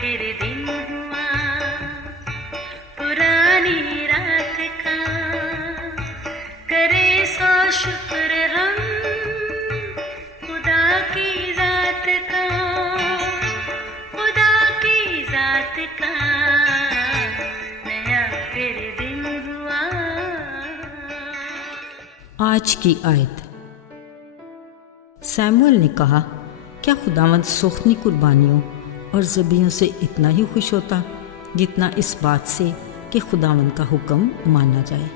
फिर दिन हुआ पुरानी रात का, करे सो शुक्र हम खुदा की जात का, खुदा की जात का, नया फिर दिन हुआ। आज की आयत। सैमुअल ने कहा, क्या खुदावंद सोखनी कुर्बानियों और ज़बीहों से इतना ही खुश होता जितना इस बात से कि खुदावंद का हुक्म माना जाए।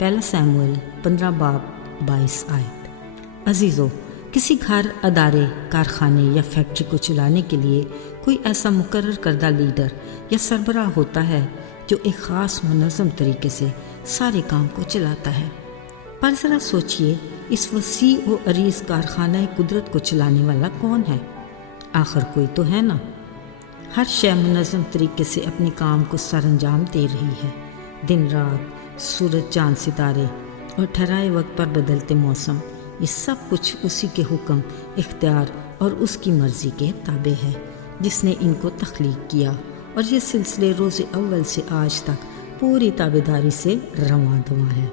पहला सैमुअल 15 बाब 22 आयत। अजीज़ों, किसी घर, अदारे, कारखाने या फैक्ट्री को चलाने के लिए कोई ऐसा मुकर्रर करदा लीडर या सरबराह होता है जो एक ख़ास मुनज़्ज़म तरीके से सारे काम को चलाता है। पर ज़रा सोचिए, इस वसी व अरीज़ कारखाना कुदरत को चलाने वाला कौन है? आखिर कोई तो है ना। हर शय मुनज़्ज़म तरीके से अपने काम को सरअंजाम दे रही है। दिन रात, सूरज चाँद सितारे और ठहराए वक्त पर बदलते मौसम, ये सब कुछ उसी के हुक्म, इख्तियार और उसकी मर्ज़ी के ताबे है जिसने इनको तख्लीक किया, और ये सिलसिले रोज़े अव्वल से आज तक पूरी ताबेदारी से रवां दवा है।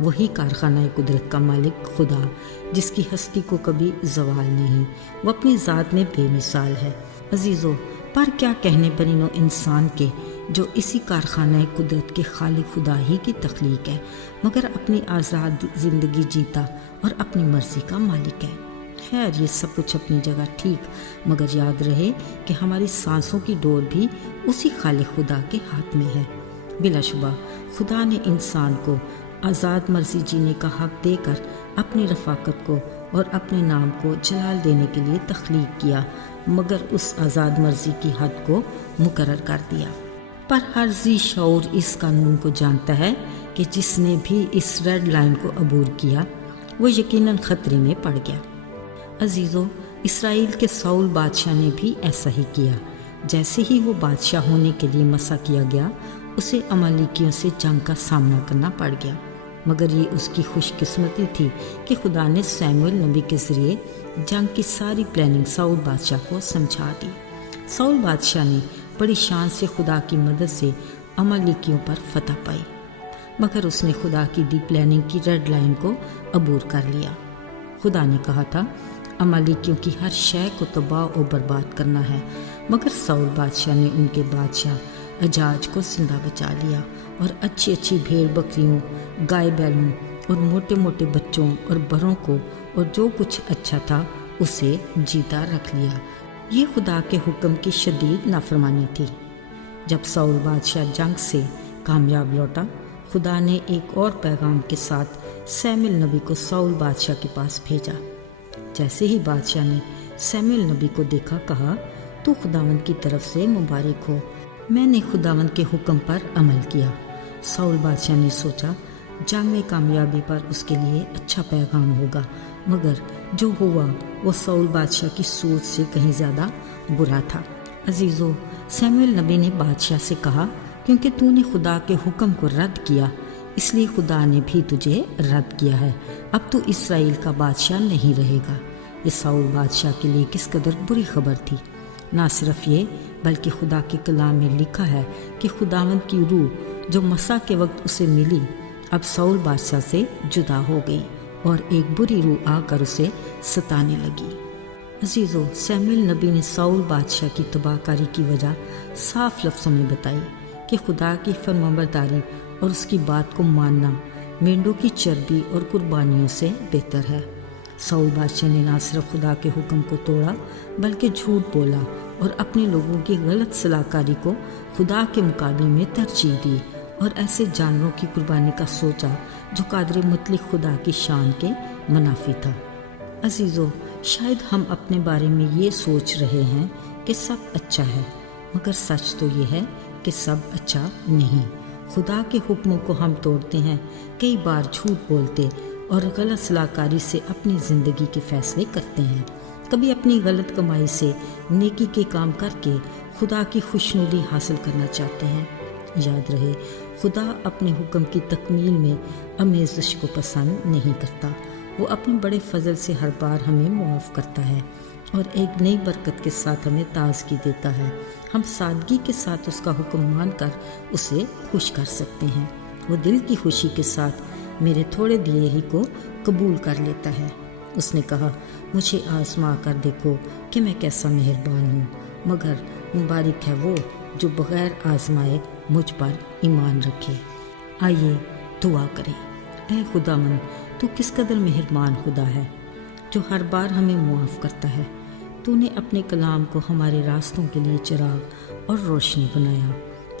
वही कारखाना कुदरत का मालिक खुदा, जिसकी हस्ती को कभी ज़वाल नहीं, वो अपनी ज़ात में बेमिसाल है। अजीज़ों, पर क्या कहने बनिनो इंसान के जो इसी कारखाना कुदरत के खालिक खुदा ही की तख्लीक है, मगर अपनी आज़ाद ज़िंदगी जीता और अपनी मर्ज़ी का मालिक है। खैर, ये सब कुछ अपनी जगह ठीक, मगर याद रहे कि हमारी सांसों की डोर भी उसी खालिक खुदा के हाथ में है। बिलाशुबा खुदा ने इंसान को आज़ाद मर्जी जीने का हक देकर अपनी रफ़ाकत को और अपने नाम को जलाल देने के लिए तख्लीक किया, मगर उस आज़ाद मर्जी की हद को मुकर्रर कर दिया। पर हर ज़ी शऊर इस कानून को जानता है कि जिसने भी इस रेड लाइन को अबूर किया वो यकीनन ख़तरे में पड़ गया। अजीज़ों, इसराइल के साउल बादशाह ने भी ऐसा ही किया। जैसे ही वो बादशाह होने के लिए मसा किया गया, उसे अमालिकियों से जंग का सामना करना पड़ गया, मगर ये उसकी खुशकिस्मती थी कि खुदा ने सैमुअल नबी के ज़रिए जंग की सारी प्लानिंग साउल बादशाह को समझा दी। साउल बादशाह ने बड़ी शान से खुदा की मदद से अमालिकियों पर फतह पाई, मगर उसने खुदा की दी प्लानिंग की रेड लाइन को अबूर कर लिया। खुदा ने कहा था अमालिकियों की हर शय को तबाह और बर्बाद करना है, मगर साउल बादशाह ने उनके बादशाह अजाज को जिंदा बचा लिया और अच्छी अच्छी भेड़ बकरियों, गाय बैलों और मोटे मोटे बच्चों और बरों को और जो कुछ अच्छा था उसे जीता रख लिया। ये खुदा के हुक्म की शदीद नाफरमानी थी। जब साउल बादशाह जंग से कामयाब लौटा, खुदा ने एक और पैगाम के साथ सैमुअल नबी को साउल बादशाह के पास भेजा। जैसे ही बादशाह ने सैमुअल नबी को देखा, कहा, तू खुदावंद की तरफ से मुबारक हो, मैंने खुदावंद के हुक्म पर अमल किया। साउल बादशाह ने सोचा जंग में कामयाबी पर उसके लिए अच्छा पैगाम होगा, मगर जो हुआ वो साउल बादशाह की सोच से कहीं ज़्यादा बुरा था। अजीज़ों, सैमुअल नबी ने बादशाह से कहा, क्योंकि तूने खुदा के हुक्म को रद्द किया, इसलिए खुदा ने भी तुझे रद्द किया है। अब तू इसराइल का बादशाह नहीं रहेगा। ये साउल बादशाह के लिए किस कदर बुरी खबर थी। ना सिर्फ ये, बल्कि खुदा के कलाम में लिखा है कि खुदावंद की रूह जो मसा के वक्त उसे मिली, अब साउल बादशाह से जुदा हो गई और एक बुरी रूह आकर उसे सताने लगी। अजीज़ों, सैमुअल नबी ने साउल बादशाह की तबाहकारी की वजह साफ लफ्ज़ों में बताई कि खुदा की फरमाबरदारी और उसकी बात को मानना मेंढों की चर्बी और कुर्बानियों से बेहतर है। साउल बादशाह ने ना सिर्फ खुदा के हुक्म को तोड़ा, बल्कि झूठ बोला और अपने लोगों की गलत सलाहकारी को खुदा के मुकाबले में तरजीह दी और ऐसे जानवरों की कुर्बानी का सोचा जो कादर मुतलक खुदा की शान के मुनाफी था। अजीज़ों, शायद हम अपने बारे में ये सोच रहे हैं कि सब अच्छा है, मगर सच तो ये है कि सब अच्छा नहीं। खुदा के हुक्मों को हम तोड़ते हैं, कई बार झूठ बोलते और गलत सलाहकारी से अपनी ज़िंदगी के फैसले करते हैं। कभी अपनी गलत कमाई से नेकी के काम करके खुदा की खुशनुदी हासिल करना चाहते हैं। याद रहे, खुदा अपने हुक्म की तकमील में आमेज़श को पसंद नहीं करता। वो अपने बड़े फजल से हर बार हमें मुआफ़ करता है, और एक नई बरकत के साथ हमें ताज़गी देता है। हम सादगी के साथ उसका हुक्म मानकर उसे खुश कर सकते हैं। वो दिल की खुशी के साथ मेरे थोड़े दिए ही को कबूल कर लेता है। उसने कहा, मुझे आजमा कर देखो कि मैं कैसा मेहरबान हूँ, मगर मुबारक है वो जो बग़ैर आजमाए मुझ पर ईमान रखे। आइए दुआ करें। ऐ खुदावन, तू किस कदर मेहरबान खुदा है जो हर बार हमें मुआफ़ करता है। तूने अपने कलाम को हमारे रास्तों के लिए चिराग और रोशनी बनाया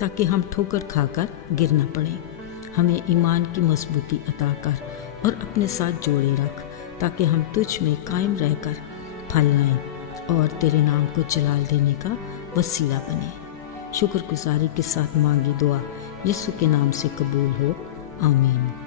ताकि हम ठोकर खाकर गिर न पड़ें। हमें ईमान की मजबूती अता कर और अपने साथ जोड़े रख ताकि हम तुझ में कायम रहकर फल लाएं और तेरे नाम को जलाल देने का वसीला बने। शुक्रगुजारी के साथ मांगी दुआ यीशु के नाम से कबूल हो, आमीन।